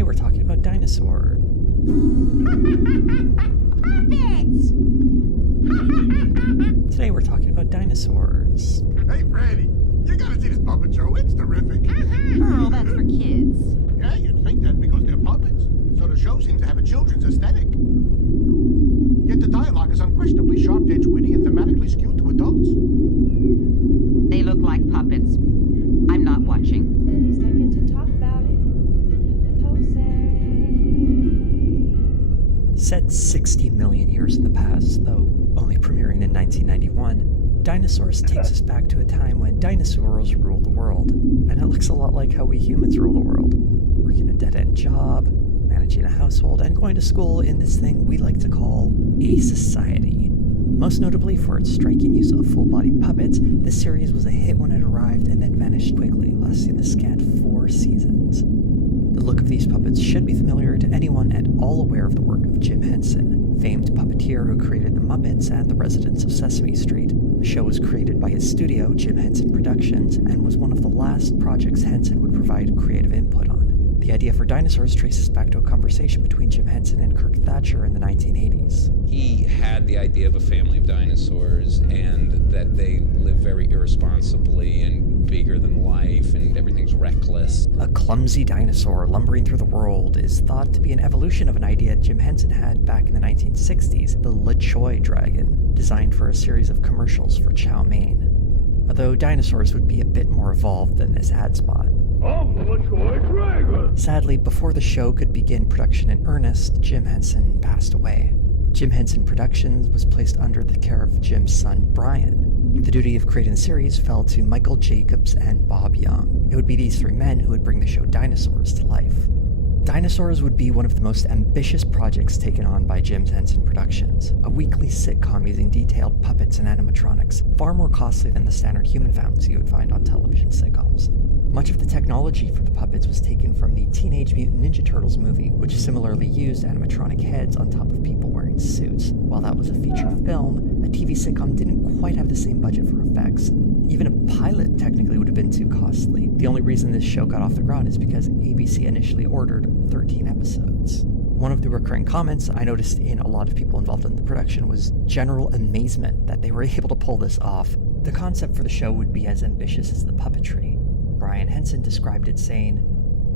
Today we're talking about dinosaurs. Puppets! Today we're talking about dinosaurs. Hey, Freddy, you gotta see this puppet show. It's terrific. Earl, that's for kids. Yeah, you'd think that because they're puppets. So the show seems to have a children's aesthetic. Yet the dialogue is unquestionably sharp-edged, witty, and thematically skewed to adults. They look like puppets. I'm not watching. At least I get to talk about it with Jose. Set 60 million years in the past, though only premiering in 1991, Dinosaurs takes us back to a time when dinosaurs ruled the world. And it looks a lot like how we humans rule the world. Working a dead-end job, managing a household, and going to school in this thing we like to call a society. Most notably for its striking use of full-body puppets, this series was a hit when it arrived and then vanished quickly, lasting a scant 4 seasons. The look of these puppets should be familiar to anyone at all aware of the work of Jim Henson, famed puppeteer who created The Muppets and the residents of Sesame Street. The show was created by his studio, Jim Henson Productions, and was one of the last projects Henson would provide creative input on. The idea for Dinosaurs traces back to a conversation between Jim Henson and Kirk Thatcher in the 1980s. He had the idea of a family of dinosaurs and that they live very irresponsibly and bigger than life and everything's reckless. A clumsy dinosaur lumbering through the world is thought to be an evolution of an idea Jim Henson had back in the 1960s, the LeChoy dragon, designed for a series of commercials for chow mein. Although dinosaurs would be a bit more evolved than this ad spot. I'm the LeChoy dragon! Sadly, before the show could begin production in earnest, Jim Henson passed away. Jim Henson Productions was placed under the care of Jim's son, Brian. The duty of creating the series fell to Michael Jacobs and Bob Young. It would be these 3 men who would bring the show Dinosaurs to life. Dinosaurs would be one of the most ambitious projects taken on by Jim Henson Productions, a weekly sitcom using detailed puppets and animatronics, far more costly than the standard human founds you would find on television sitcoms. Much of the technology for the puppets was taken from the Teenage Mutant Ninja Turtles movie, which similarly used animatronic heads on top of people wearing suits. While that was a feature film, a TV sitcom didn't quite have the same budget for effects. Even a pilot technically would have been too costly. The only reason this show got off the ground is because ABC initially ordered 13 episodes. One of the recurring comments I noticed in a lot of people involved in the production was general amazement that they were able to pull this off. The concept for the show would be as ambitious as the puppetry. Brian Henson described it saying,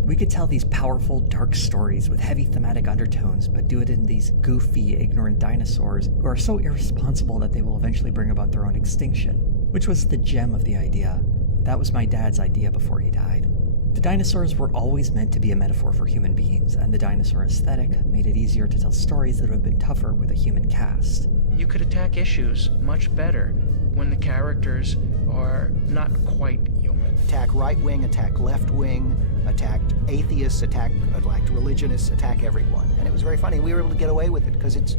"We could tell these powerful, dark stories with heavy thematic undertones, but do it in these goofy, ignorant dinosaurs who are so irresponsible that they will eventually bring about their own extinction," which was the gem of the idea. That was my dad's idea before he died. The dinosaurs were always meant to be a metaphor for human beings, and the dinosaur aesthetic made it easier to tell stories that would have been tougher with a human cast. You could attack issues much better when the characters are not quite human. Attack right wing, attack left wing, attacked atheists, attacked religionists, attack everyone. And it was very funny. We were able to get away with it because it's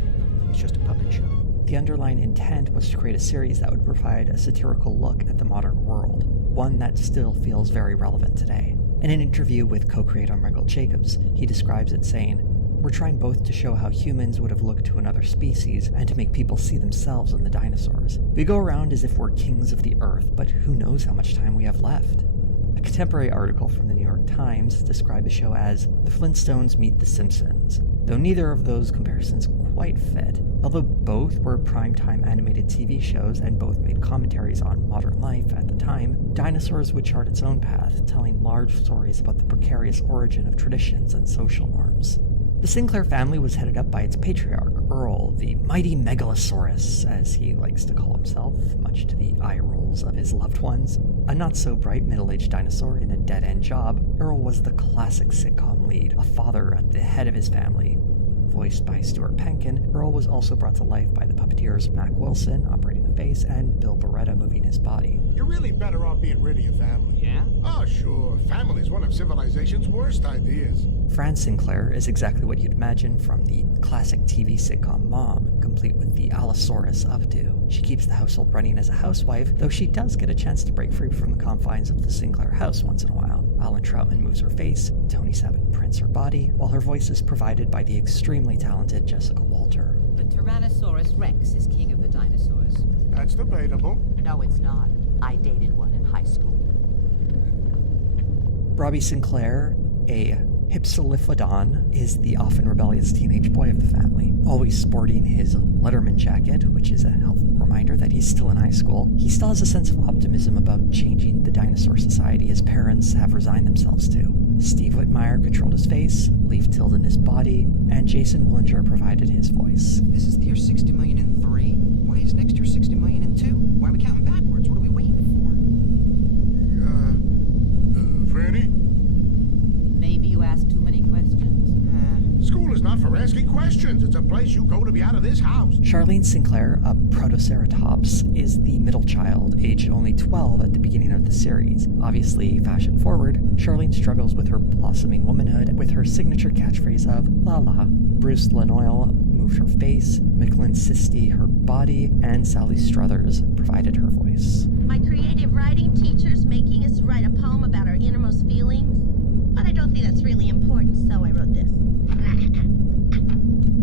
just a puppet show. The underlying intent was to create a series that would provide a satirical look at the modern world, one that still feels very relevant today. In an interview with co-creator Michael Jacobs, he describes it saying, "We're trying both to show how humans would have looked to another species and to make people see themselves in the dinosaurs. We go around as if we're kings of the earth, but who knows how much time we have left." A contemporary article from the New York Times described the show as The Flintstones Meet The Simpsons, though neither of those comparisons quite fit. Although both were primetime animated TV shows and both made commentaries on modern life at the time, Dinosaurs would chart its own path, telling large stories about the precarious origin of traditions and social norms. The Sinclair family was headed up by its patriarch, Earl, the mighty Megalosaurus, as he likes to call himself, much to the eye rolls of his loved ones. A not-so-bright middle-aged dinosaur in a dead-end job, Earl was the classic sitcom lead, a father at the head of his family. Voiced by Stuart Penkin, Earl was also brought to life by the puppeteers Mac Wilson, operating the face, and Bill Beretta moving his body. You're really better off being rid of your family. Yeah? Oh, sure. Family's one of civilization's worst ideas. Fran Sinclair is exactly what you'd imagine from the classic TV sitcom Mom, complete with the Allosaurus updo. She keeps the household running as a housewife, though she does get a chance to break free from the confines of the Sinclair house once in a while. Alan Troutman moves her face, Tony Sabin prints her body, while her voice is provided by the extremely talented Jessica Walter. The Tyrannosaurus Rex is king of the dinosaurs. That's debatable. No, it's not. I dated one in high school. Robbie Sinclair, a Hypsiliphodon is the often rebellious teenage boy of the family, always sporting his Letterman jacket, which is a helpful reminder that he's still in high school. He still has a sense of optimism about changing the dinosaur society his parents have resigned themselves to. Steve Whitmire controlled his face, Leif Tilden his body, and Jason Willinger provided his voice. This is the year 60 million and 3. Why is next year 60 million and 2? Why are we counting backwards? What are we waiting for? Franny? Maybe you asked too many questions? School is not for asking questions. It's a place you go to be out of this house. Charlene Sinclair, a Protoceratops, is the middle child, aged only 12 at the beginning of the series. Obviously fashion forward, Charlene struggles with her blossoming womanhood with her signature catchphrase of "la la." Bruce Lanoyle moved her face, Micklin Sisti her body, and Sally Struthers provided her voice. My creative writing teacher's making us write a poem about our innermost feelings, but I don't think that's really important, so I wrote this.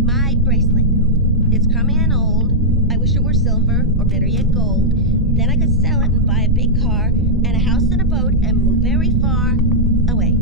My bracelet. It's crummy and old. I wish it were silver, or better yet gold. Then I could sell it and buy a big car, and a house and a boat, and move very far away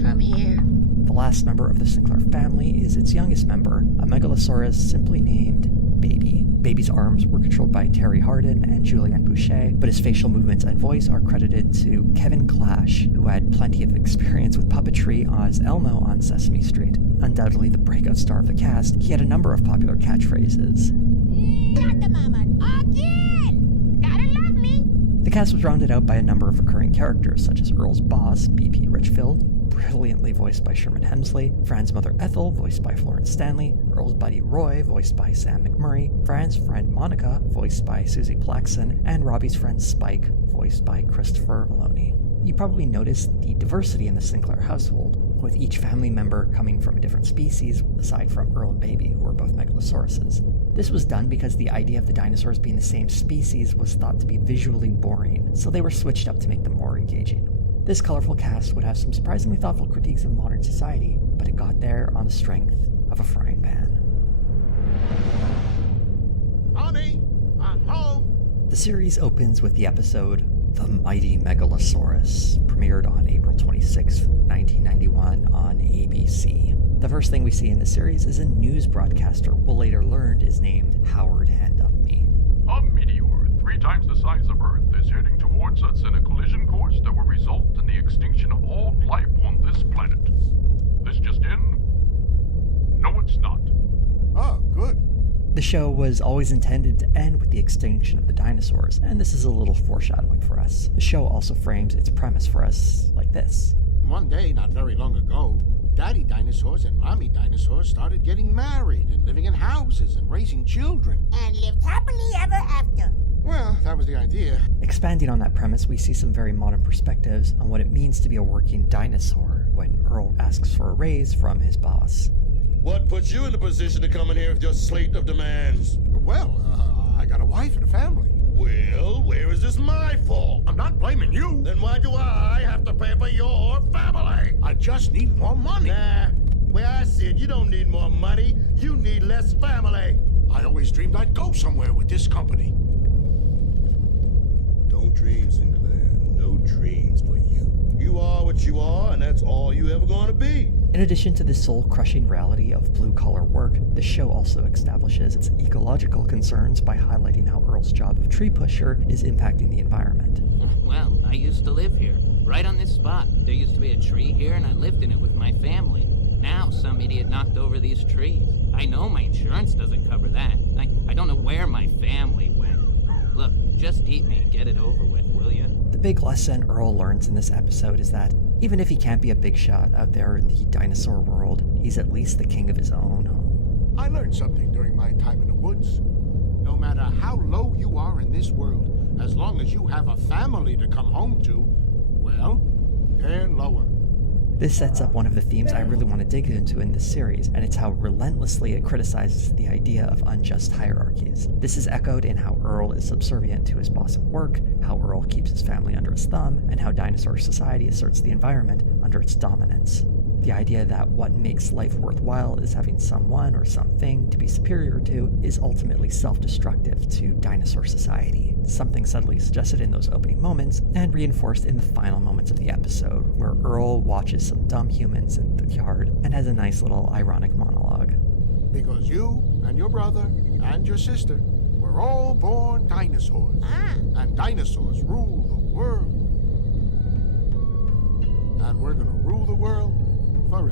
from here. The last member of the Sinclair family is its youngest member, a Megalosaurus simply named Baby. Baby's arms were controlled by Terry Hardin and Julianne Boucher, but his facial movements and voice are credited to Kevin Clash, who had plenty of experience with puppetry as Elmo on Sesame Street. Undoubtedly the breakout star of the cast, he had a number of popular catchphrases. Not the mama again! Gotta love me! The cast was rounded out by a number of recurring characters, such as Earl's boss, B.P. Richfield, brilliantly voiced by Sherman Hemsley, Fran's mother Ethel, voiced by Florence Stanley, Earl's buddy Roy, voiced by Sam McMurray, Fran's friend Monica, voiced by Susie Plaxon, and Robbie's friend Spike, voiced by Christopher Maloney. You probably noticed the diversity in the Sinclair household, with each family member coming from a different species, aside from Earl and Baby, who are both Megalosauruses. This was done because the idea of the dinosaurs being the same species was thought to be visually boring, so they were switched up to make them more engaging. This colorful cast would have some surprisingly thoughtful critiques of modern society, but it got there on the strength of a frying pan. Honey, I'm home. The series opens with the episode The Mighty Megalosaurus, premiered on April 26, 1991 on ABC. The first thing we see in the series is a news broadcaster we'll later learn is named Howard Hand of Me. A meteor 3 times the size of Earth is heading towards us in a collision course that will result in the extinction of all life on this planet. This just in? No, it's not. Oh, good. The show was always intended to end with the extinction of the dinosaurs, and this is a little foreshadowing for us. The show also frames its premise for us like this. One day, not very long ago, Daddy dinosaurs and Mommy dinosaurs started getting married and living in houses and raising children. And lived happily ever after. Well, that was the idea. Expanding on that premise, we see some very modern perspectives on what it means to be a working dinosaur when Earl asks for a raise from his boss. What put you in the position to come in here with your slate of demands? Well, I got a wife and a family. Well, where is this my fault? I'm not blaming you. Then why do I have to pay for your family? I just need more money. Nah, where I sit, you don't need more money. You need less family. I always dreamed I'd go somewhere with this company. Don't dream, Sinclair. No dreams for you. You are what you are, and that's all you ever going to be. In addition to the soul-crushing reality of blue-collar work, the show also establishes its ecological concerns by highlighting how Earl's job of tree pusher is impacting the environment. Well, I used to live here, right on this spot. There used to be a tree here, and I lived in it with my family. Now, some idiot knocked over these trees. I know my insurance doesn't cover that. I don't know where my family went. Look, just eat me and get it over with, will you? The big lesson Earl learns in this episode is that even if he can't be a big shot out there in the dinosaur world, he's at least the king of his own home. I learned something during my time in the woods. No matter how low you are in this world, as long as you have a family to come home to, well, they're lower. This sets up one of the themes I really want to dig into in this series, and it's how relentlessly it criticizes the idea of unjust hierarchies. This is echoed in how Earl is subservient to his boss at work, how Earl keeps his family under his thumb, and how dinosaur society asserts the environment under its dominance. The idea that what makes life worthwhile is having someone or something to be superior to is ultimately self-destructive to dinosaur society. Something subtly suggested in those opening moments and reinforced in the final moments of the episode, where Earl watches some dumb humans in the yard and has a nice little ironic monologue. Because you and your brother and your sister were all born dinosaurs. And dinosaurs rule the world. And we're gonna rule the world forever.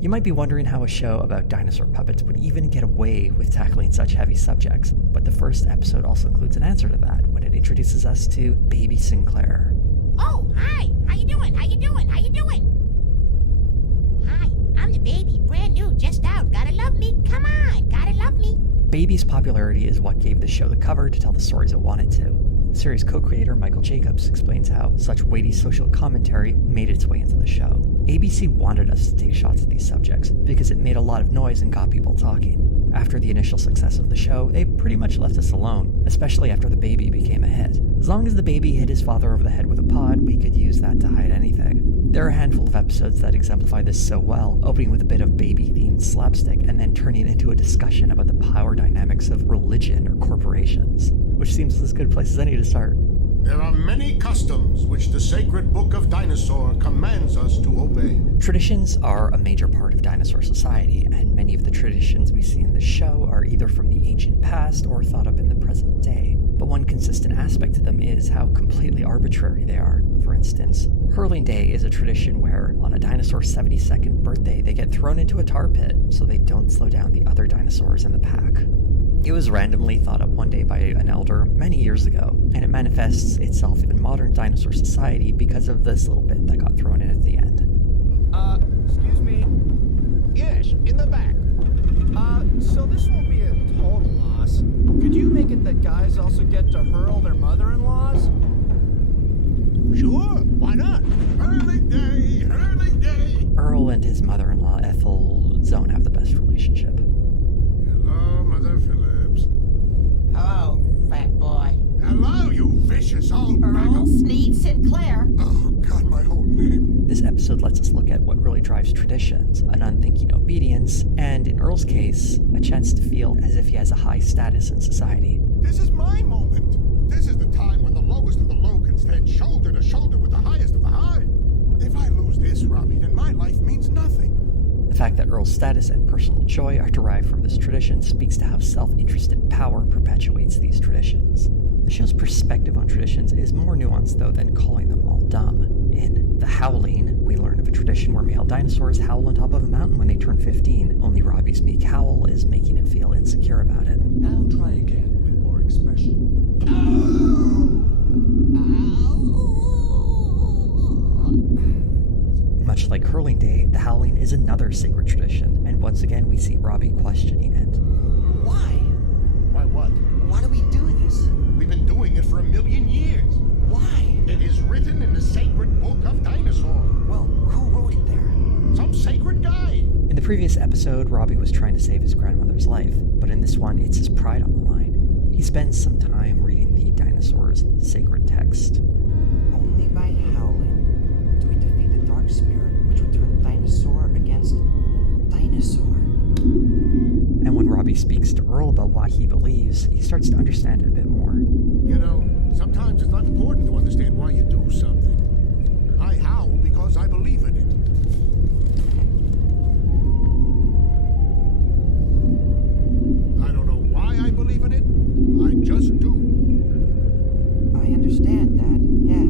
You might be wondering how a show about dinosaur puppets would even get away with tackling such heavy subjects, but the first episode also includes an answer to that when it introduces us to Baby Sinclair. Oh, hi! How you doing? How you doing? How you doing? Hi, I'm the baby, brand new, just out. Gotta love me? Come on, gotta love me. Baby's popularity is what gave the show the cover to tell the stories it wanted to. The series co-creator Michael Jacobs explains how such weighty social commentary made its way into the show. ABC wanted us to take shots at these subjects because it made a lot of noise and got people talking. After the initial success of the show, they pretty much left us alone, especially after The Baby became a hit. As long as the baby hit his father over the head with a pod, we could use that to hide anything. There are a handful of episodes that exemplify this so well, opening with a bit of baby-themed slapstick and then turning into a discussion about the power dynamics of religion or corporations, which seems as good a place as any to start. There are many customs which the sacred book of Dinosaur commands us to obey. Traditions are a major part of dinosaur society, and many of the traditions we see in the show are either from the ancient past or thought up in the present day. But one consistent aspect to them is how completely arbitrary they are. For instance, Hurling Day is a tradition where, on a dinosaur's 72nd birthday, they get thrown into a tar pit so they don't slow down the other dinosaurs in the pack. It was randomly thought up one day by an elder many years ago, and it manifests itself in modern dinosaur society because of this little bit that got thrown in at the end. Excuse me. Yes, in the back. So this won't be a total loss. Could you make it that guys also get to hurl their mother-in-laws? Sure, why not? Hurling Day, Hurling Day! Earl and his mother-in-law, Ethel, don't have the best relationship. Hello, Mother Phillips. Hello, fat boy. Hello, you vicious old Earl Sneed Sinclair. Oh, God, my whole name. This episode lets us look at what really drives traditions, an unthinking obedience, and in Earl's case, a chance to feel as if he has a high status in society. This is my moment. This is the time when the lowest of the low can stand shoulder to shoulder with the highest of the high. If I lose this, Robbie, then my life means nothing. The fact that Earl's status and personal joy are derived from this tradition speaks to how self-interested power perpetuates these traditions. The show's perspective on traditions is more nuanced, though, than calling them all dumb. In The Howling, we learn of a tradition where male dinosaurs howl on top of a mountain when they turn 15, only Robbie's meek howl is making him feel insecure about it. Now try again with more expression. Much like Hurling Day, The Howling is another sacred tradition, and once again we see Robbie questioning it. Why? Why what? Why do we do this? We've been doing it for 1,000,000 years. Why? It is written in the sacred book of Dinosaur. Well, who wrote it there? Some sacred guy. In the previous episode, Robbie was trying to save his grandmother's life, but in this one, it's his pride on the line. He spends some time reading the dinosaur's sacred text. Only by howling do we defeat the dark spirit, which would turn dinosaur against dinosaur. And when Robbie speaks to Earl about why he believes, he starts to understand it a bit more. You know, sometimes it's not important to understand why you do something. I howl because I believe in it. I don't know why I believe in it. I just do. I understand, Dad. Yeah.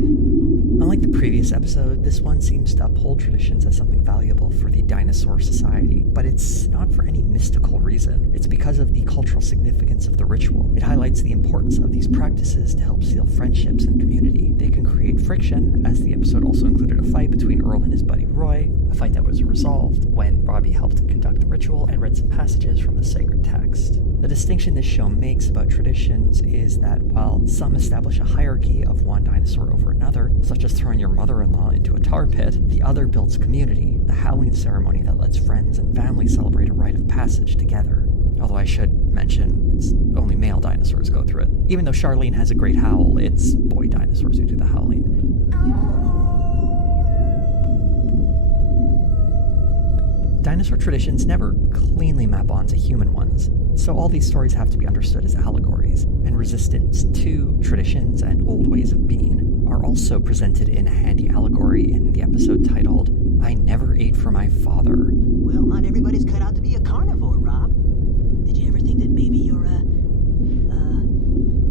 Unlike the previous episode, this one seems to uphold traditions as something valuable for the dinosaur society, but it's not for any mystical reason. It's because of the cultural significance of the ritual. It highlights the importance of these practices to help seal friendships and community. They can create friction, as the episode also included a fight between Earl and his buddy Roy, a fight that was resolved when Robbie helped conduct the ritual and read some passages from the sacred text. The distinction this show makes about traditions is that while some establish a hierarchy of one dinosaur over another, such as throwing your mother-in-law into a tar pit, the other builds community, the howling ceremony that lets friends and family celebrate a rite of passage together. Although I should mention, it's only male dinosaurs go through it. Even though Charlene has a great howl, it's boy dinosaurs who do the howling. dinosaur traditions never cleanly map onto human ones, so all these stories have to be understood as allegories, and resistance to traditions and old ways of being are also presented in a handy allegory in the episode titled, I Never Ate for My Father. Well, not everybody's cut out to be a carnivore, Rob. Did you ever think that maybe you're a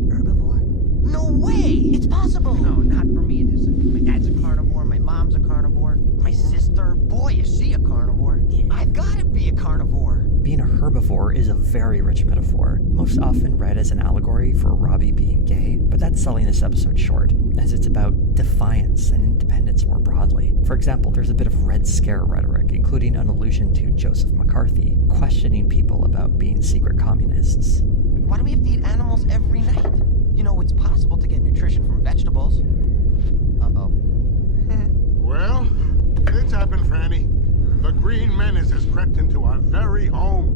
herbivore? No way! It's possible! No, not for me it isn't. My dad's a carnivore, my mom's a carnivore, my sister, boy, is she a carnivore? I've gotta be a carnivore. Being a herbivore is a very rich metaphor, most often read as an allegory for Robbie being gay, but that's selling this episode short, as it's about defiance and independence more broadly. For example, there's a bit of Red Scare rhetoric, including an allusion to Joseph McCarthy, questioning people about being secret communists. Why do we have to eat animals every night? You know, it's possible to get nutrition from vegetables. Uh-oh. Well, it's happened, Franny. The Green Menace has crept into our very home.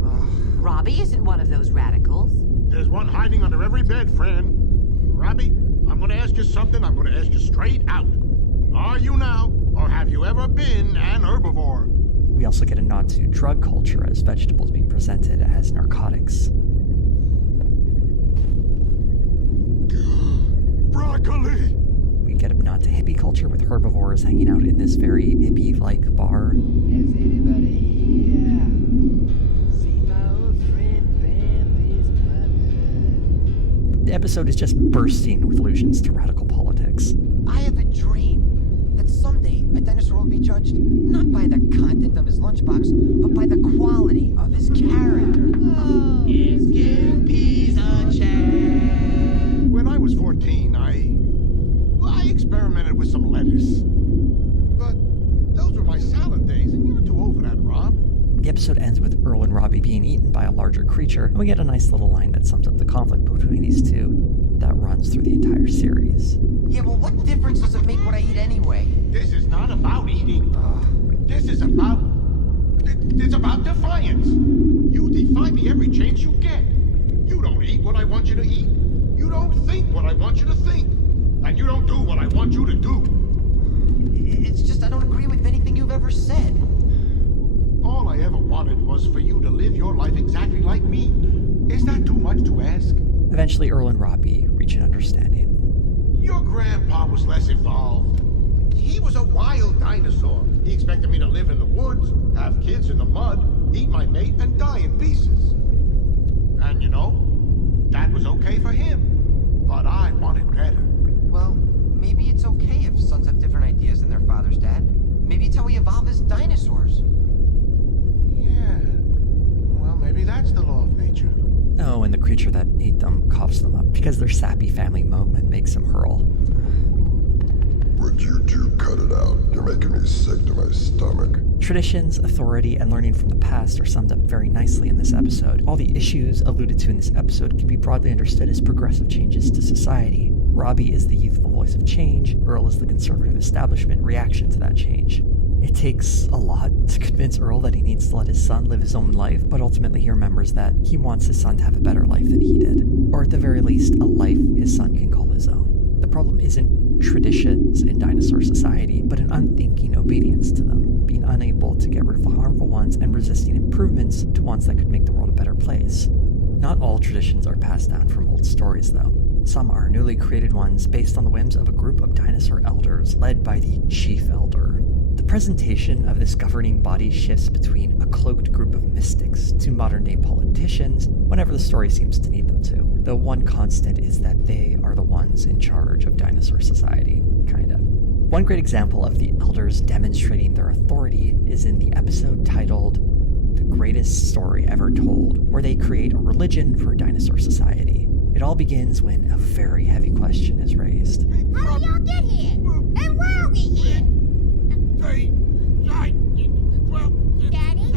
Robbie isn't one of those radicals. There's one hiding under every bed, Fran. Robbie, I'm gonna ask you something. I'm gonna ask you straight out. Are you now, or have you ever been an herbivore? We also get a nod to drug culture as vegetables being presented as narcotics. Broccoli! We get a nod to hippie culture with herbivores hanging out in this very hippie-like bar. Has anybody here seen my old friend Bambi's mother? The episode is just bursting with allusions to radical politics. I have a dream that someday a dinosaur will be judged not by the content of his lunchbox, but by the quality of his character. Excuse piece of shit. When I was 14, I experimented with some lettuce. But those were my salad days, and you're too old for that, Rob. The episode ends with Earl and Robbie being eaten by a larger creature, and we get a nice little line that sums up the conflict between these two that runs through the entire series. Yeah, well, what difference does it make what I eat anyway? This is not about eating. This is about... It's about defiance. You defy me every chance you get. You don't eat what I want you to eat. You don't think what I want you to think. And you don't do what I want you to do. It's just I don't agree with anything you've ever said. All I ever wanted was for you to live your life exactly like me. Is that too much to ask? Eventually, Earl and Robbie reach an understanding. Your grandpa was less evolved. He was a wild dinosaur. He expected me to live in the woods, have kids in the mud, eat my mate, and die in pieces. And you know, that was okay for him. But I wanted better. Well, maybe it's okay if sons have different ideas than their father's dad. Maybe it's how we evolve as dinosaurs. Yeah. Well, maybe that's the law of nature. Oh, and the creature that ate them coughs them up because their sappy family moment makes them hurl. Would you two cut it out? You're making me sick to my stomach. Traditions, authority, and learning from the past are summed up very nicely in this episode. All the issues alluded to in this episode can be broadly understood as progressive changes to society. Robbie is the youthful voice of change. Earl is the conservative establishment reaction to that change. It takes a lot to convince Earl that he needs to let his son live his own life, but ultimately he remembers that he wants his son to have a better life than he did. Or at the very least, a life his son can call his own. The problem isn't traditions in dinosaur society, but an unthinking obedience to them, being unable to get rid of the harmful ones and resisting improvements to ones that could make the world a better place. Not all traditions are passed down from old stories, though. Some are newly created ones based on the whims of a group of dinosaur elders led by the Chief Elder. The presentation of this governing body shifts between a cloaked group of mystics to modern-day politicians whenever the story seems to need them to, though one constant is that they are the ones in charge of dinosaur society, kinda. One great example of the elders demonstrating their authority is in the episode titled The Greatest Story Ever Told, where they create a religion for dinosaur society. It all begins when a very heavy question is raised. How did y'all get here? And why are we here? Daddy?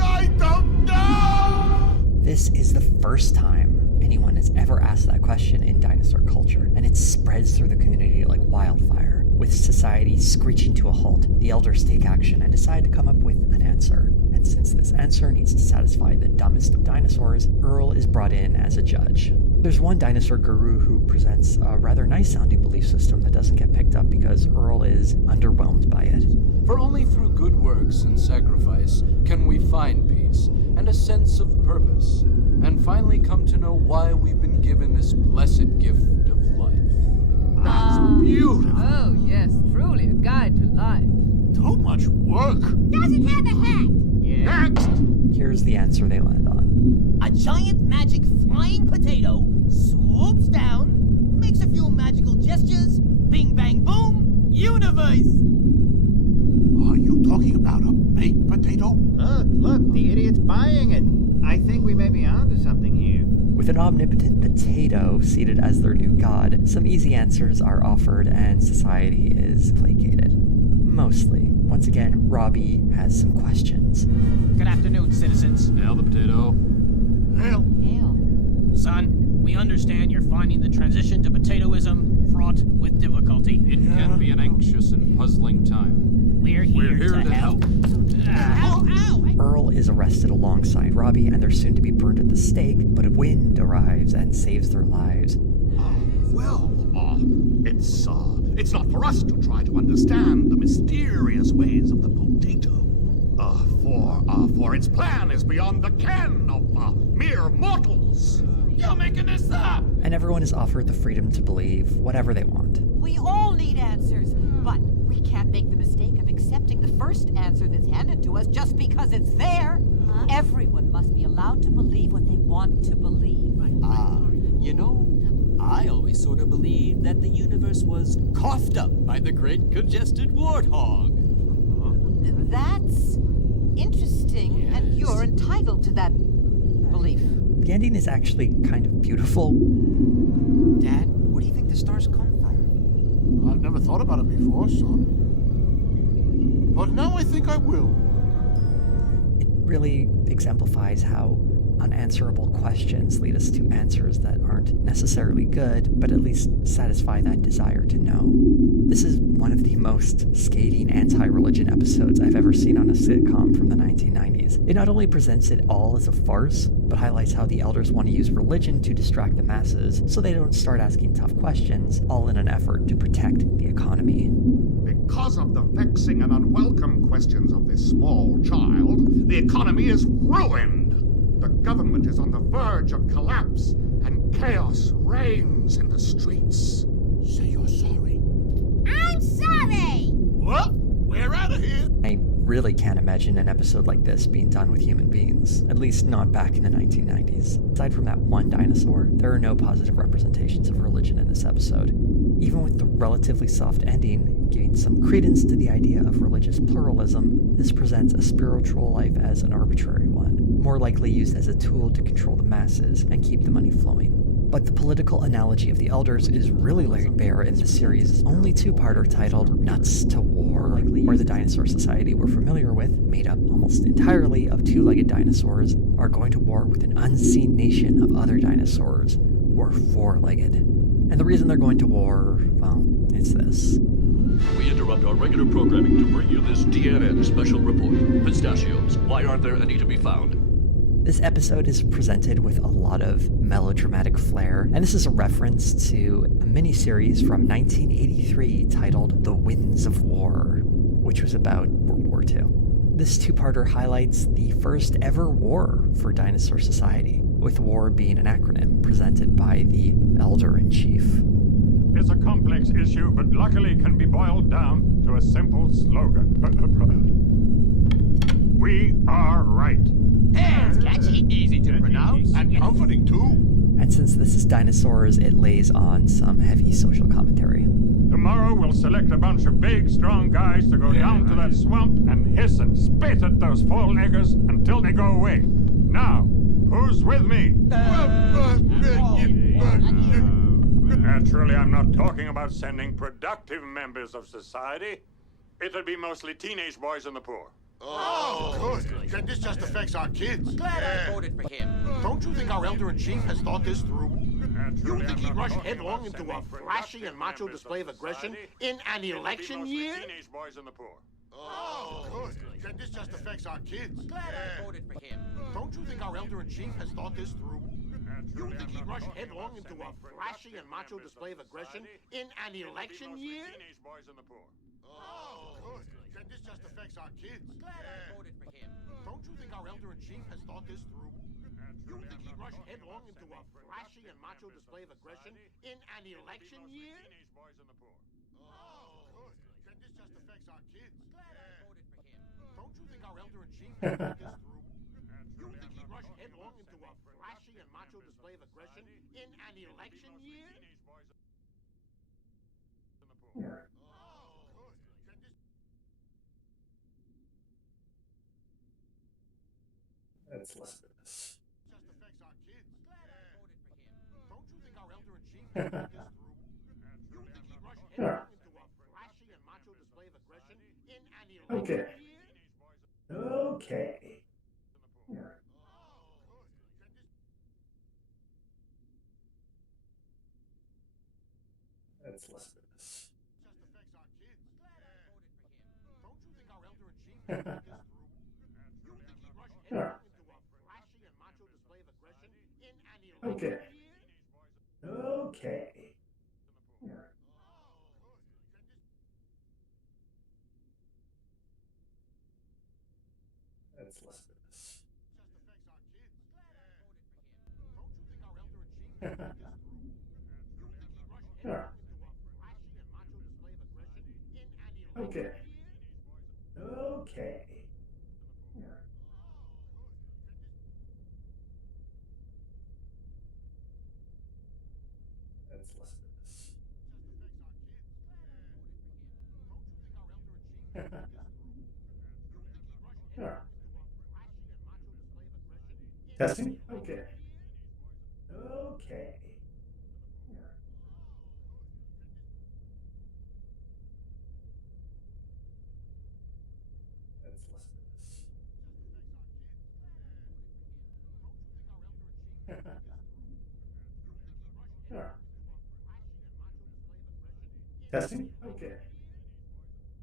I don't know! This is the first time anyone has ever asked that question in dinosaur culture, and it spreads through the community like wildfire. With society screeching to a halt, the elders take action and decide to come up with an answer. And since this answer needs to satisfy the dumbest of dinosaurs, Earl is brought in as a judge. There's one dinosaur guru who presents a rather nice-sounding belief system that doesn't get picked up because Earl is underwhelmed by it. For only through good works and sacrifice can we find peace and a sense of purpose, and finally come to know why we've been given this blessed gift of life. That's beautiful. Oh, yes, truly a guide to life. Too much work. Doesn't have a hat. Yeah. Next. Here's the answer they land on. A giant magic flying potato swoops down, makes a few magical gestures, bing bang boom, universe! Are you talking about a baked potato? Look, the idiot's buying it. I think we may be onto something here. With an omnipotent potato seated as their new god, some easy answers are offered and society is placated. Mostly. Once again, Robbie has some questions. Good afternoon, citizens. Hail the potato. Hail. Son, we understand you're finding the transition to potatoism fraught with difficulty. It can be an anxious and puzzling time. We're here to help. Earl is arrested alongside Robbie, and they're soon to be burned at the stake, but a wind arrives and saves their lives. It's not for us to try to understand the mysterious ways of the potato. For its plan is beyond the ken of mere mortals. You're making this up! And everyone is offered the freedom to believe whatever they want. We all need answers, but we can't make the mistake of accepting the first answer that's handed to us just because it's there. Everyone must be allowed to believe what they want to believe. You know, I always sort of believed that the universe was coughed up by the great congested warthog. That's interesting, and you're entitled to that belief. The ending is actually kind of beautiful. Dad, where do you think the stars come from? I've never thought about it before, son. But now I think I will. It really exemplifies how unanswerable questions lead us to answers that aren't necessarily good, but at least satisfy that desire to know. This is one of the most scathing anti-religion episodes I've ever seen on a sitcom from the 1990s. It not only presents it all as a farce, but highlights how the elders want to use religion to distract the masses so they don't start asking tough questions, all in an effort to protect the economy. Because of the vexing and unwelcome questions of this small child, the economy is ruined. The government is on the verge of collapse, and chaos reigns in the streets. Say you're sorry. I'm sorry. Well, we're out of here. I really can't imagine an episode like this being done with human beings, at least not back in the 1990s. Aside from that one dinosaur, there are no positive representations of religion in this episode. Even with the relatively soft ending, giving some credence to the idea of religious pluralism, this presents a spiritual life as an arbitrary one, more likely used as a tool to control the masses and keep the money flowing. But the political analogy of the elders is really laid bare in the series' only two-parter titled Nuts to War, where the dinosaur society we're familiar with, made up almost entirely of two-legged dinosaurs, are going to war with an unseen nation of other dinosaurs who are four-legged. And the reason they're going to war, well, it's this. We interrupt our regular programming to bring you this DNN special report. Pistachios, why aren't there any to be found? This episode is presented with a lot of melodramatic flair, and this is a reference to a miniseries from 1983 titled The Winds of War, which was about World War II. This two-parter highlights the first ever war for Dinosaur Society, with war being an acronym presented by the Elder-in-Chief. It's a complex issue, but luckily can be boiled down to a simple slogan. We are right. It's catchy, easy to pronounce, and comforting too. And since this is dinosaurs, it lays on some heavy social commentary. Tomorrow we'll select a bunch of big, strong guys to go down to that swamp and hiss and spit at those foul niggers until they go away. Now, who's with me? Naturally, I'm not talking about sending productive members of society. It'll be mostly teenage boys and the poor. Oh, good. This just affects our kids. Glad I voted for him. Don't you think our Elder-in-Chief has thought this through? You think he'd rush headlong into a flashy and macho display of aggression in an election year? Teenage boys and the poor. Oh, good. This just affects our kids. Glad I voted for him. Don't you think our Elder-in-Chief has thought this through? You think he'd rush headlong into a flashy and macho display of aggression in an election year? Teenage boys in the poor. Oh, good. Then this just affects our kids. Glad I voted for him. Don't you think our elder-in-chief has thought this through? You think he'd rush headlong into a flashy and macho display of aggression in an election year? Teenage boys in the poor. Oh, good. Then this just affects our kids. Glad I voted for him. Don't you think our elder-in-chief has thought this through? You think he'd rush headlong into a flashy and macho display of aggression in an election year? Teenage boys in the poor. Oh, good. Then this... Let's listen to this. just affects our kids. Glad I voted for him. Don't you think our elder-in-chief has thought this through? You think he'd rush headlong into a flashy and macho display of aggression in an election Okay. year? Okay. Oh, good. Then this... Let's listen to this. just affects our kids. Glad I voted for him. Don't you think our elder-in-chief has thought this through? You think he'd rush headlong into a flashy and macho display of aggression in an election Okay. year? Okay. Oh, good. Then this... Let's listen to this. just affects our kids. Glad I voted for him. Don't you think our elder-in-chief has thought this through? You think he'd rush headlong into a flashy and macho display of aggression in an election Okay. year? Okay. Let's listen to this. just affects our kids. Don't you think our elder-in-chief has thought this through? You think he'd rush headlong into a flashy and macho display of aggression in Testing? an election Okay. year? Okay. Let's listen to this. just affects our kids. Don't you think our elder-in-chief has thought this through? You think he'd rush headlong into a flashy and macho display of aggression in Testing? an election Okay. year? Okay. Let's listen to this. Testing? Okay. Okay. Let's listen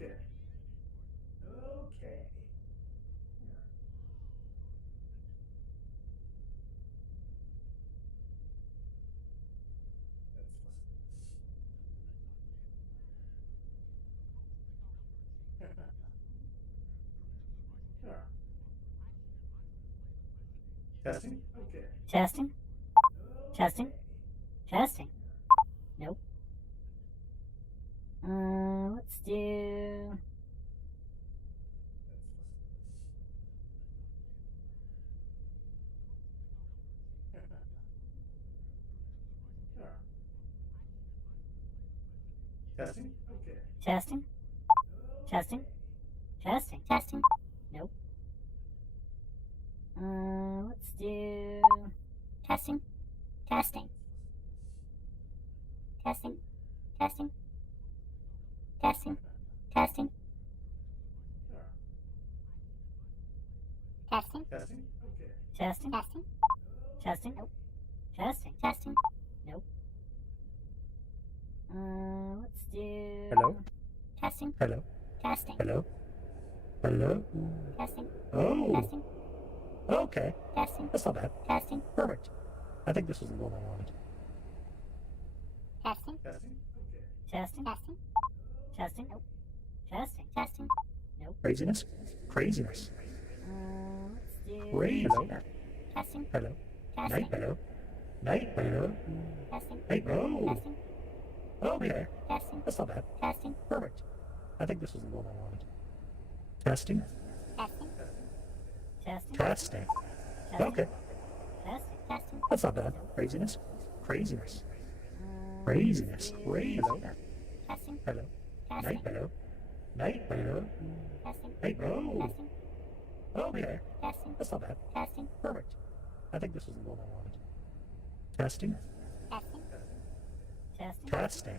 to this. Testing? Okay. Testing? Testing? Testing? Nope. Let's do... Testing? Okay. Testing? Testing? Testing? Testing? Nope. Let's do... Testing? Testing? Testing? Testing? Testing? Testing? Testing? Testing? Okay. Testing? Testing? Testing? Nope. Testing? Testing? Nope. Let's do... Hello? Testing? Hello? Testing? Hello? Hello? Testing? Oh. Testing? Okay. Testing? That's not bad. Testing? Perfect. I think this was the one I wanted. Testing? Testing? Okay. Testing? Testing? Testing? Nope. Testing? Testing? Nope. Craziness? Craziness. Let's do... Crazy. Hello? Testing? Hello? Testing? Night, hello? Night, hello? Testing? Hey, oh. Testing? Okay. Testing? That's not bad. Testing? Perfect. I think this was the one I wanted. Testing? Testing? Testing? Testing. Testing? Okay. Testing? Testing? That's not bad. Craziness? Craziness. Craziness. Crazy. Hello? Testing? Hello? Testing? Night, hello? Night, hello? Testing? Hey, oh. Testing? Okay. Testing? That's not bad. Testing? Perfect. I think this was the one I wanted. Testing? Testing? Testing? Testing.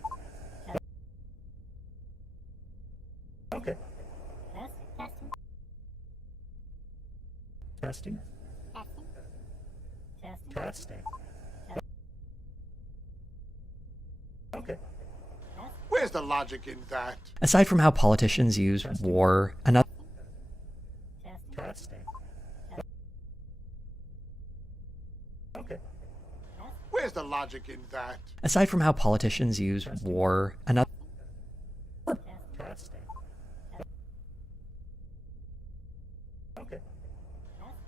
Okay. Testing? Testing? Testing. Testing. Okay. Where's the logic in that? Aside from how politicians use war, another Testing. Okay. Where's the logic in that? Aside from how politicians use war, another Testing. Okay.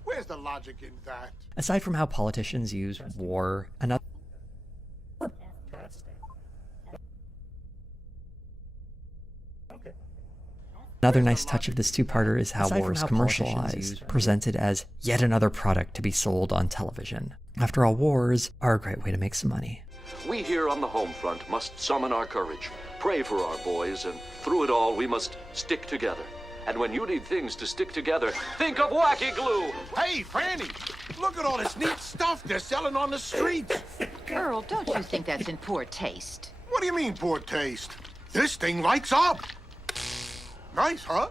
Where's the logic in that? Aside from how politicians use war, another Testing. Okay. Another nice touch of this two-parter is how war is commercialized, presented as yet another product to be sold on television. After all, wars are a great way to make some money. We here on the home front must summon our courage, pray for our boys, and through it all we must stick together. And when you need things to stick together, think of Wacky Glue! Hey, Franny, look at all this neat stuff they're selling on the streets. Earl, don't you think that's in poor taste? What do you mean, poor taste? This thing lights up. Nice, huh?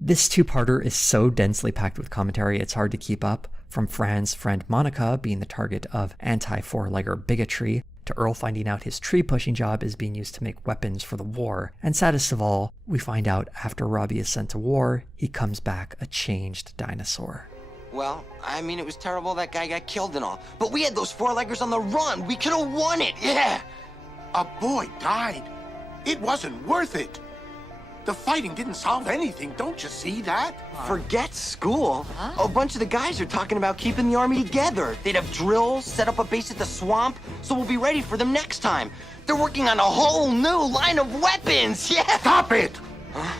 This two-parter is so densely packed with commentary it's hard to keep up, from Fran's friend Monica being the target of anti-four-legger bigotry, to Earl finding out his tree-pushing job is being used to make weapons for the war, and saddest of all, we find out after Robbie is sent to war, he comes back a changed dinosaur. Well, I mean, it was terrible that guy got killed and all, but we had those four-leggers on the run. We could have won it, yeah! A boy died. It wasn't worth it. The fighting didn't solve anything, don't you see that? Forget school. A bunch of the guys are talking about keeping the army together. They'd have drills, set up a base at the swamp, so we'll be ready for them next time. They're working on a whole new line of weapons, yeah! Stop it! Huh?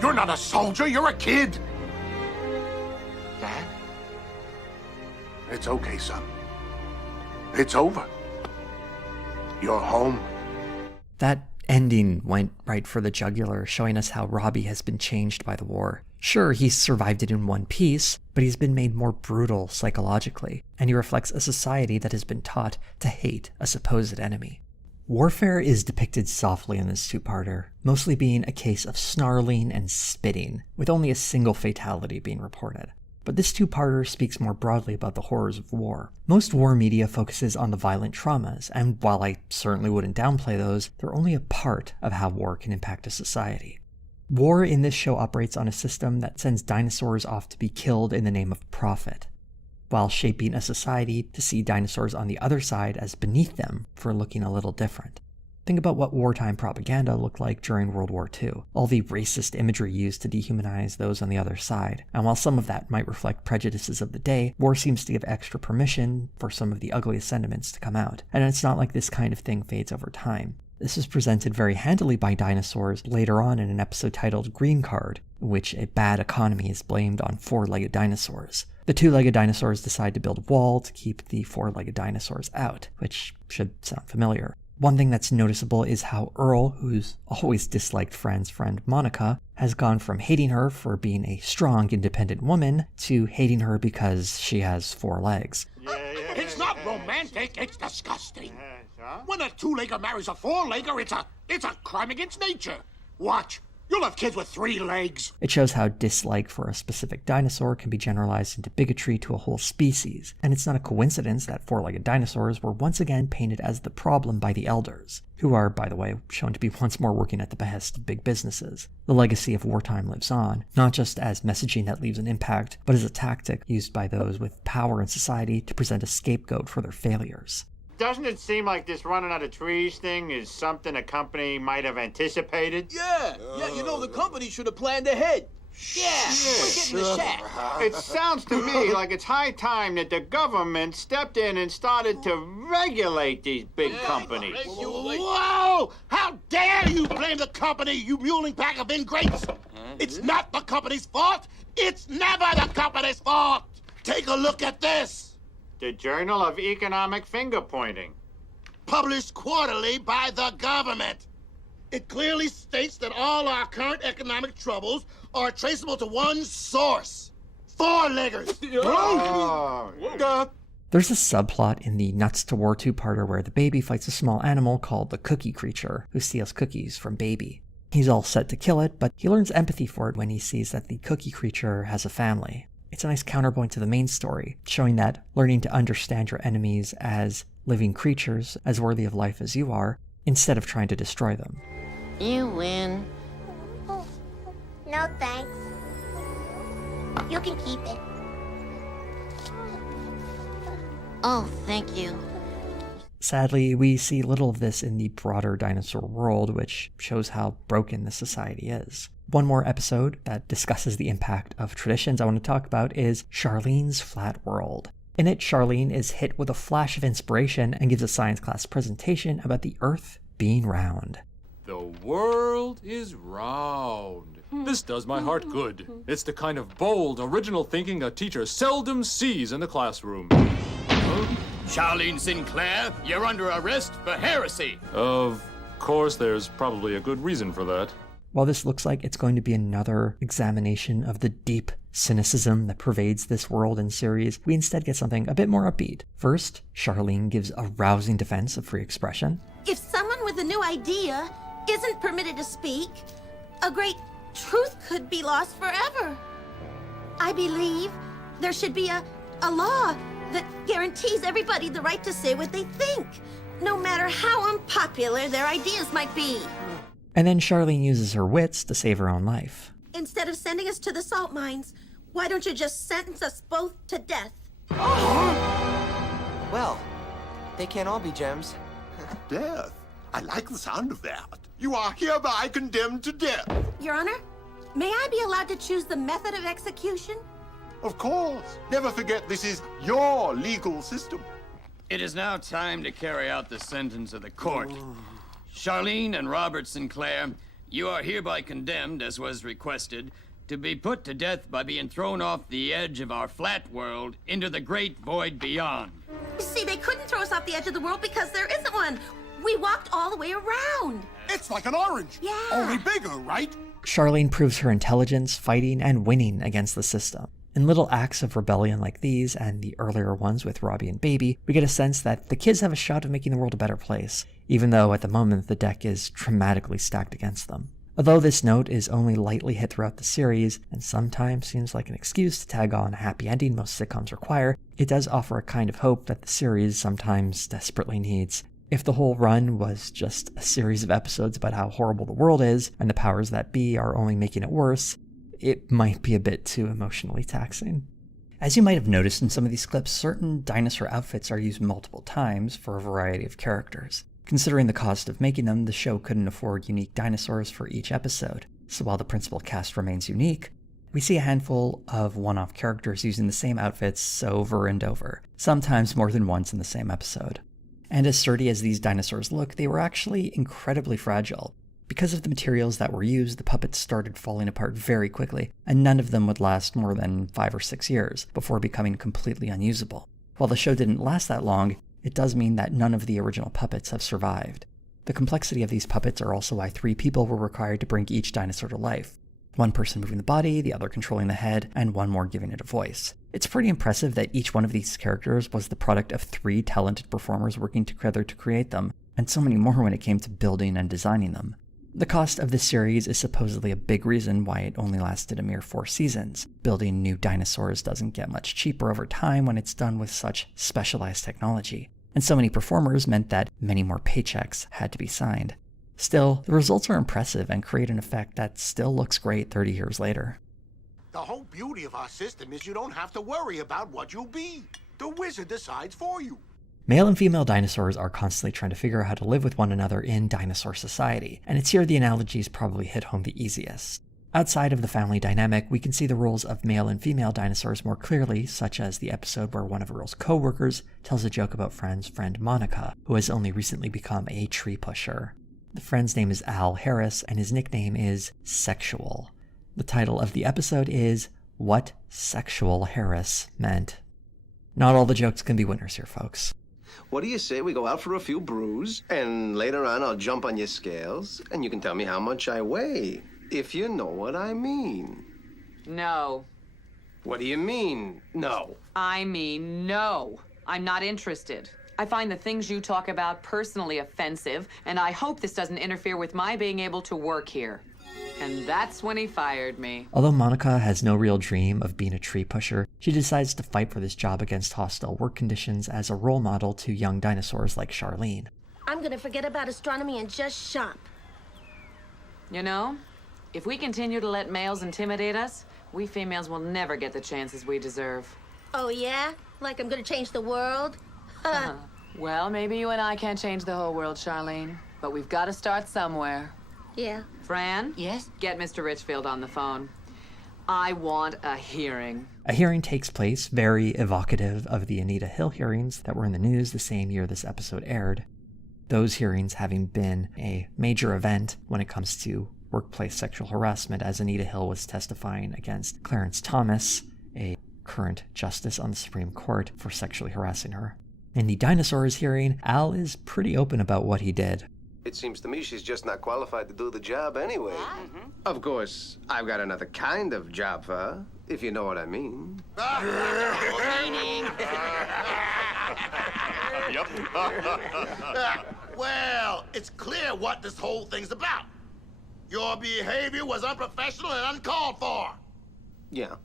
You're not a soldier, you're a kid! Dad? It's okay, son. It's over. You're home. That ending went right for the jugular, showing us how Robbie has been changed by the war. Sure, he's survived it in one piece, but he's been made more brutal psychologically, and he reflects a society that has been taught to hate a supposed enemy. Warfare is depicted softly in this two-parter, mostly being a case of snarling and spitting, with only a single fatality being reported. But this two-parter speaks more broadly about the horrors of war. Most war media focuses on the violent traumas, and while I certainly wouldn't downplay those, they're only a part of how war can impact a society. War in this show operates on a system that sends dinosaurs off to be killed in the name of profit, while shaping a society to see dinosaurs on the other side as beneath them for looking a little different. Think about what wartime propaganda looked like during World War II, all the racist imagery used to dehumanize those on the other side. And while some of that might reflect prejudices of the day, war seems to give extra permission for some of the ugliest sentiments to come out. And it's not like this kind of thing fades over time. This is presented very handily by dinosaurs later on in an episode titled Green Card, in which a bad economy is blamed on four-legged dinosaurs. The two-legged dinosaurs decide to build a wall to keep the four-legged dinosaurs out, which should sound familiar. One thing that's noticeable is how Earl, who's always disliked Fran's friend Monica, has gone from hating her for being a strong, independent woman to hating her because she has four legs. It's not romantic, it's disgusting. When a two-legger marries a four-legger, it's a crime against nature. Watch, you'll have kids with 3 legs. It shows how dislike for a specific dinosaur can be generalized into bigotry to a whole species, and it's not a coincidence that four-legged dinosaurs were once again painted as the problem by the elders, who are, by the way, shown to be once more working at the behest of big businesses. The legacy of wartime lives on, not just as messaging that leaves an impact, but as a tactic used by those with power in society to present a scapegoat for their failures. Doesn't it seem like this running out of trees thing is something a company might have anticipated? Yeah, you know, the company should have planned ahead. Yeah, we're getting the shack. It sounds to me like it's high time that the government stepped in and started to regulate these big companies. Whoa! How dare you blame the company, you muling pack of ingrates! It's not the company's fault! It's never the company's fault! Take a look at this! The Journal of Economic Finger-Pointing. Published quarterly by the government. It clearly states that all our current economic troubles are traceable to one source. Four-leggers. There's a subplot in the Nuts to War two-parter where the baby fights a small animal called the Cookie Creature, who steals cookies from Baby. He's all set to kill it, but he learns empathy for it when he sees that the Cookie Creature has a family. It's a nice counterpoint to the main story, showing that learning to understand your enemies as living creatures as worthy of life as you are, instead of trying to destroy them. You win. No thanks. You can keep it. Oh, thank you. Sadly, we see little of this in the broader dinosaur world, which shows how broken this society is. One more episode that discusses the impact of traditions I want to talk about is Charlene's Flat World. In it, Charlene is hit with a flash of inspiration and gives a science class presentation about the Earth being round. The world is round. This does my heart good. It's the kind of bold, original thinking a teacher seldom sees in the classroom. Charlene Sinclair, you're under arrest for heresy. Of course, there's probably a good reason for that. While this looks like it's going to be another examination of the deep cynicism that pervades this world and series, we instead get something a bit more upbeat. First, Charlene gives a rousing defense of free expression. If someone with a new idea isn't permitted to speak, a great truth could be lost forever. I believe there should be a law that guarantees everybody the right to say what they think, no matter how unpopular their ideas might be. And then Charlene uses her wits to save her own life. Instead of sending us to the salt mines, why don't you just sentence us both to death? Well, they can't all be gems. Death? I like the sound of that. You are hereby condemned to death. Your Honor, may I be allowed to choose the method of execution? Of course. Never forget this is your legal system. It is now time to carry out the sentence of the court. Charlene and Robert Sinclair, you are hereby condemned, as was requested, to be put to death by being thrown off the edge of our flat world into the great void beyond. See, they couldn't throw us off the edge of the world because there isn't one. We walked all the way around. It's like an orange. Yeah. Only bigger, right? Charlene proves her intelligence, fighting and winning against the system. In little acts of rebellion like these, and the earlier ones with Robbie and Baby, we get a sense that the kids have a shot of making the world a better place, even though at the moment the deck is dramatically stacked against them. Although this note is only lightly hit throughout the series, and sometimes seems like an excuse to tag on a happy ending most sitcoms require, it does offer a kind of hope that the series sometimes desperately needs. If the whole run was just a series of episodes about how horrible the world is, and the powers that be are only making it worse, it might be a bit too emotionally taxing. As you might have noticed in some of these clips, certain dinosaur outfits are used multiple times for a variety of characters. Considering the cost of making them, the show couldn't afford unique dinosaurs for each episode, so while the principal cast remains unique, we see a handful of one-off characters using the same outfits over and over, sometimes more than once in the same episode. And as sturdy as these dinosaurs look, they were actually incredibly fragile. Because of the materials that were used, the puppets started falling apart very quickly, and none of them would last more than 5 or 6 years before becoming completely unusable. While the show didn't last that long, it does mean that none of the original puppets have survived. The complexity of these puppets are also why 3 people were required to bring each dinosaur to life. One person moving the body, the other controlling the head, and one more giving it a voice. It's pretty impressive that each one of these characters was the product of 3 talented performers working together to create them, and so many more when it came to building and designing them. The cost of this series is supposedly a big reason why it only lasted a mere 4 seasons. Building new dinosaurs doesn't get much cheaper over time when it's done with such specialized technology. And so many performers meant that many more paychecks had to be signed. Still, the results are impressive and create an effect that still looks great 30 years later. The whole beauty of our system is you don't have to worry about what you'll be. The wizard decides for you. Male and female dinosaurs are constantly trying to figure out how to live with one another in dinosaur society, and it's here the analogies probably hit home the easiest. Outside of the family dynamic, we can see the roles of male and female dinosaurs more clearly, such as the episode where one of Earl's co-workers tells a joke about Fran's friend Monica, who has only recently become a tree pusher. The friend's name is Al Harris, and his nickname is Sexual. The title of the episode is What Sexual Harris Meant. Not all the jokes can be winners here, folks. What do you say we go out for a few brews, and later on I'll jump on your scales, and you can tell me how much I weigh, if you know what I mean. No. What do you mean, no? I mean no. I'm not interested. I find the things you talk about personally offensive, and I hope this doesn't interfere with my being able to work here. And that's when he fired me. Although Monica has no real dream of being a tree pusher, she decides to fight for this job against hostile work conditions as a role model to young dinosaurs like Charlene. I'm gonna forget about astronomy and just shop. You know, if we continue to let males intimidate us, we females will never get the chances we deserve. Oh yeah? Like I'm gonna change the world? Well, maybe you and I can't change the whole world, Charlene, but we've got to start somewhere. Yeah. Fran? Yes? Get Mr. Richfield on the phone. I want a hearing. A hearing takes place, very evocative of the Anita Hill hearings that were in the news the same year this episode aired. Those hearings having been a major event when it comes to workplace sexual harassment, as Anita Hill was testifying against Clarence Thomas, a current justice on the Supreme Court, for sexually harassing her. In the dinosaurs hearing, Al is pretty open about what he did. It seems to me she's just not qualified to do the job anyway. Of course, I've got another kind of job for her, if you know what I mean. Well, it's clear what this whole thing's about. Your behavior was unprofessional and uncalled for. Yeah.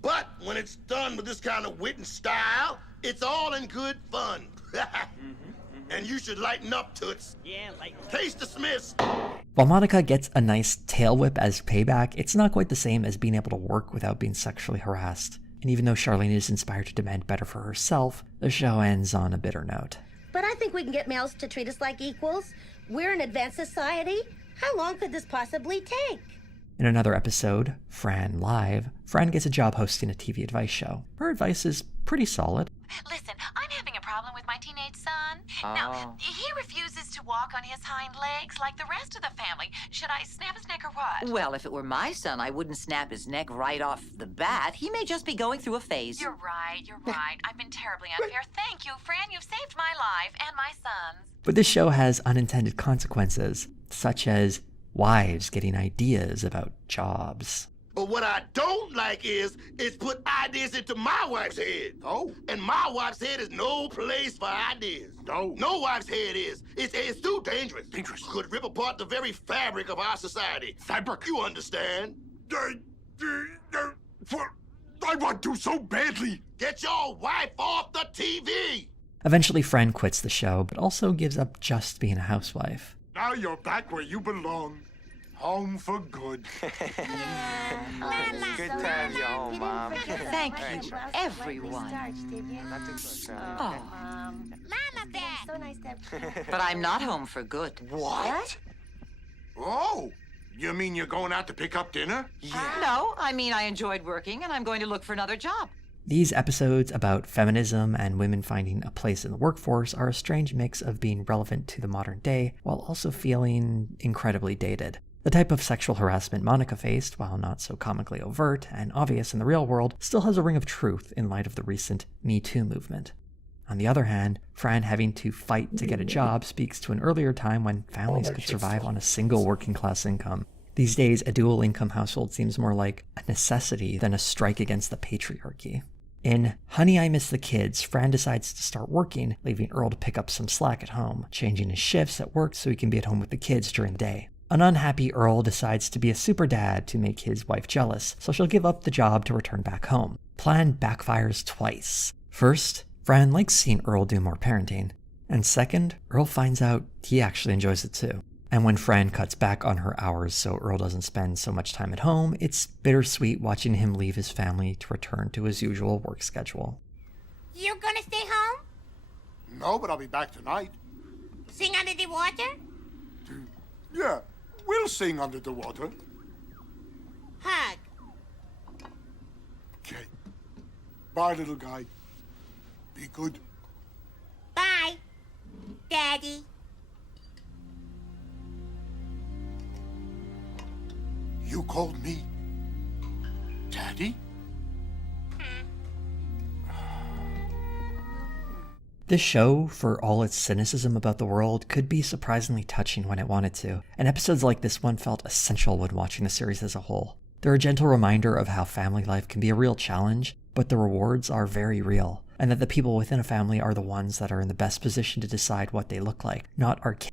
But when it's done with this kind of wit and style, it's all in good fun. And you should lighten up, Toots. Yeah, like... Case dismissed. While Monica gets a nice tail whip as payback, it's not quite the same as being able to work without being sexually harassed. And even though Charlene is inspired to demand better for herself, the show ends on a bitter note. But I think we can get males to treat us like equals. We're an advanced society. How long could this possibly take? In another episode, Fran Live, Fran gets a job hosting a TV advice show. Her advice is pretty solid. Listen, I'm having a problem with my teenage son. Now, he refuses to walk on his hind legs like the rest of the family. Should I snap his neck or what? Well, if it were my son, I wouldn't snap his neck right off the bat. He may just be going through a phase. You're right. I've been terribly unfair. Thank you, Fran. You've saved my life and my son's. But this show has unintended consequences, such as wives getting ideas about jobs. But what I don't like is it's put ideas into my wife's head. Oh. And my wife's head is no place for ideas. No. No wife's head is. It's too dangerous. Dangerous. Could rip apart the very fabric of our society. Fabric? You understand? I want to so badly. Get your wife off the TV. Eventually, Fran quits the show, but also gives up just being a housewife. Now you're back where you belong. Home for good. Good to have you home, Mom. Thank you, everyone. Oh. Mama back. So nice to have... But I'm not home for good. What? Oh, you mean you're going out to pick up dinner? No, I mean I enjoyed working and I'm going to look for another job. These episodes about feminism and women finding a place in the workforce are a strange mix of being relevant to the modern day while also feeling incredibly dated. The type of sexual harassment Monica faced, while not so comically overt and obvious in the real world, still has a ring of truth in light of the recent Me Too movement. On the other hand, Fran having to fight to get a job speaks to an earlier time when families could survive on a single working-class income. These days, a dual-income household seems more like a necessity than a strike against the patriarchy. In Honey, I Miss the Kids, Fran decides to start working, leaving Earl to pick up some slack at home, changing his shifts at work so he can be at home with the kids during the day. An unhappy Earl decides to be a super dad to make his wife jealous, so she'll give up the job to return back home. Plan backfires twice. First, Fran likes seeing Earl do more parenting. And second, Earl finds out he actually enjoys it too. And when Fran cuts back on her hours so Earl doesn't spend so much time at home, it's bittersweet watching him leave his family to return to his usual work schedule. You gonna stay home? No, but I'll be back tonight. Sing under the water? Yeah, we'll sing under the water. Hug. Okay. Bye, little guy. Be good. Bye, Daddy. You called me Daddy? This show, for all its cynicism about the world, could be surprisingly touching when it wanted to, and episodes like this one felt essential when watching the series as a whole. They're a gentle reminder of how family life can be a real challenge, but the rewards are very real, and that the people within a family are the ones that are in the best position to decide what they look like, not archaic